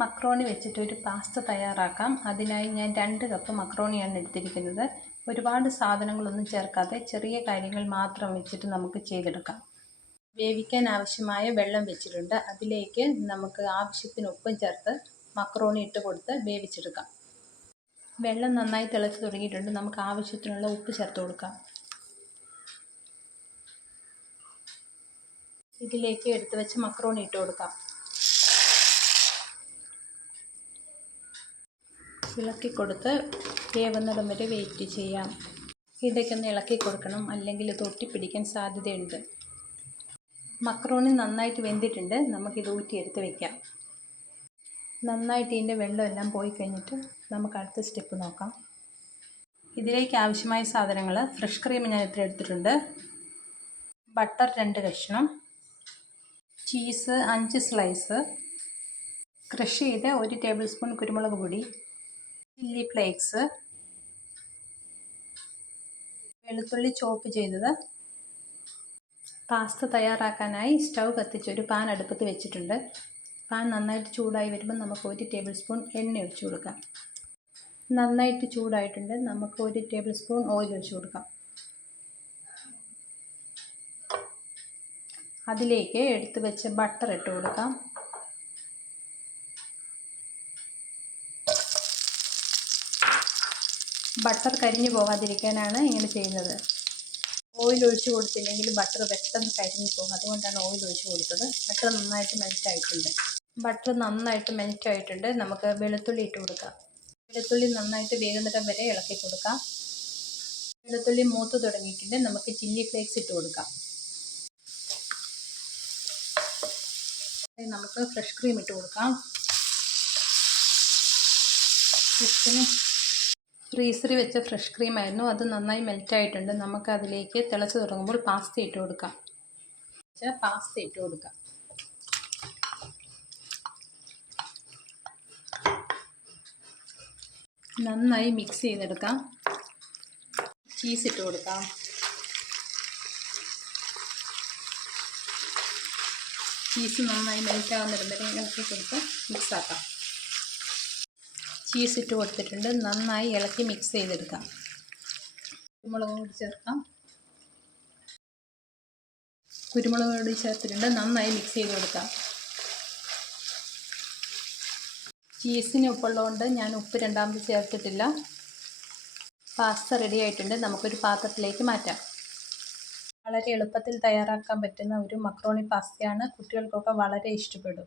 Macaroni വെച്ചിട്ട് ഒരു pasta തയ്യാറാക്കാം. അതിനായി ഞാൻ രണ്ട് കപ്പ് മക്രോണിയാണ് എടുത്തിരിക്കുന്നത്. ഒരുപാട് സാധനങ്ങളൊന്നും ചേർക്കാതെ ചെറിയ കാര്യങ്ങൾ മാത്രം വെച്ചിട്ട് നമുക്ക് ചെയ്തെടുക്കാം. വേവിക്കാൻ ആവശ്യമായ വെള്ളം വെച്ചിട്ടുണ്ട്. അതിലേക്ക് നമുക്ക് ആവശ്യത്തിന് ഉപ്പും ചേർത്ത് മക്രോണി ഇട്ട് കൊടുത്ത് വേവിച്ചെടുക്കാം. വെള്ളം നന്നായി തിളച്ച് തുടങ്ങിയിട്ടുണ്ട്. നമുക്ക് ആവശ്യത്തിനുള്ള ഉപ്പ് ചേർത്ത് കൊടുക്കാം. ഇതിലേക്ക് എടുത്തു വെച്ച് മക്രോണി ഇട്ട് കൊടുക്കാം. ഇളക്കി കൊടുത്ത് വേവുന്നിടം വരെ വെയിറ്റ് ചെയ്യാം. ഇടയ്ക്കൊന്ന് ഇളക്കി കൊടുക്കണം. അല്ലെങ്കിൽ ഇത് ഒട്ടിപ്പിടിക്കാൻ സാധ്യതയുണ്ട്. മക്രോണി നന്നായിട്ട് വെന്തിട്ടുണ്ട്. നമുക്കിത് ഊറ്റിയെടുത്ത് വെക്കാം. നന്നായിട്ട് ഇതിന്റെ വെള്ളമെല്ലാം പോയി കഴിഞ്ഞിട്ട് നമുക്ക് അടുത്ത സ്റ്റെപ്പ് നോക്കാം. ഇതിലേക്ക് ആവശ്യമായ സാധനങ്ങൾ ഫ്രഷ് ക്രീം ഞാൻ ഇത്ര എടുത്തിട്ടുണ്ട്. ബട്ടർ രണ്ട് കഷ്ണം. ചീസ് അഞ്ച് സ്ലൈസ് ക്രഷ് ചെയ്ത് ഒരു ടേബിൾ സ്പൂൺ കുരുമുളക് പൊടി. Chilli flakes. വെളുത്തുള്ളി ചോപ്പ് ചെയ്തത്. പാസ്ത തയ്യാറാക്കാനായി സ്റ്റൗ കത്തിച്ച് ഒരു പാൻ അടുപ്പത്ത് വെച്ചിട്ടുണ്ട്. പാൻ നന്നായിട്ട് ചൂടായി വരുമ്പോൾ നമുക്ക് ഒരു ടേബിൾ സ്പൂൺ എണ്ണ ഒഴിച്ചു കൊടുക്കാം. നന്നായിട്ട് ചൂടായിട്ടുണ്ട്. നമുക്ക് ഒരു ടേബിൾ സ്പൂൺ ഓയിൽ ഒഴിച്ചു കൊടുക്കാം. അതിലേക്ക് എടുത്തു വെച്ച് ബട്ടർ ഇട്ട് കൊടുക്കാം. ബട്ടർ കരിഞ്ഞു പോകാതിരിക്കാനാണ് ഇങ്ങനെ ചെയ്യുന്നത്. ഓയിൽ ഒഴിച്ച് കൊടുത്തില്ലെങ്കിൽ ബട്ടർ പെട്ടെന്ന് കരിഞ്ഞു പോകും. അതുകൊണ്ടാണ് ഓയിൽ ഒഴിച്ച് കൊടുത്തത്. ബട്ടർ നന്നായിട്ട് മെൽറ്റ് ആയിട്ടുണ്ട്. ബട്ടർ നന്നായിട്ട് മെൽറ്റ് ആയിട്ടുണ്ട്. നമുക്ക് വെളുത്തുള്ളി ഇട്ട് കൊടുക്കാം. വെളുത്തുള്ളി നന്നായിട്ട് വേകുന്നിടം വരെ ഇളക്കി കൊടുക്കാം. വെളുത്തുള്ളി മൂത്ത് തുടങ്ങിയിട്ടുണ്ട്. നമുക്ക് ചില്ലി ഫ്ലേക്സ് ഇട്ട് കൊടുക്കാം. നമുക്ക് ഫ്രഷ് ക്രീം ഇട്ട് കൊടുക്കാം. ഫ്രഷ് ഫ്രീസറിൽ വെച്ച ഫ്രഷ് ക്രീമായിരുന്നു. അത് നന്നായി മെൽറ്റായിട്ടുണ്ട് നമുക്ക് അതിലേക്ക് തിളച്ച് തുടങ്ങുമ്പോൾ പാസ്ത ഇട്ട് കൊടുക്കാം. പാസ്ത ഇട്ട് കൊടുക്കാം. നന്നായി മിക്സ് ചെയ്തെടുക്കാം. ചീസ് ഇട്ട് കൊടുക്കാം. ചീസ് നന്നായി മെൽറ്റ് ആകുന്നിടം വരെ ഇളക്കി കൊടുത്ത് മിക്സ് ആക്കാം. ചീസ് ഇട്ട് കൊടുത്തിട്ടുണ്ട്. നന്നായി ഇളക്കി മിക്സ് ചെയ്തെടുക്കാം. കുരുമുളക് കൂടി ചേർക്കാം. കുരുമുളക് കൂടി ചേർത്തിട്ടുണ്ട്. നന്നായി മിക്സ് ചെയ്ത് കൊടുക്കാം. ചീസിന് ഉപ്പുള്ളതുകൊണ്ട് ഞാൻ ഉപ്പ് രണ്ടാമത് ചേർത്തിട്ടില്ല. പാസ്ത റെഡി ആയിട്ടുണ്ട്. നമുക്കൊരു പാത്രത്തിലേക്ക് മാറ്റാം. വളരെ എളുപ്പത്തിൽ തയ്യാറാക്കാൻ പറ്റുന്ന ഒരു മക്രോണി പാസ്തയാണ്. കുട്ടികൾക്കൊക്കെ വളരെ ഇഷ്ടപ്പെടും.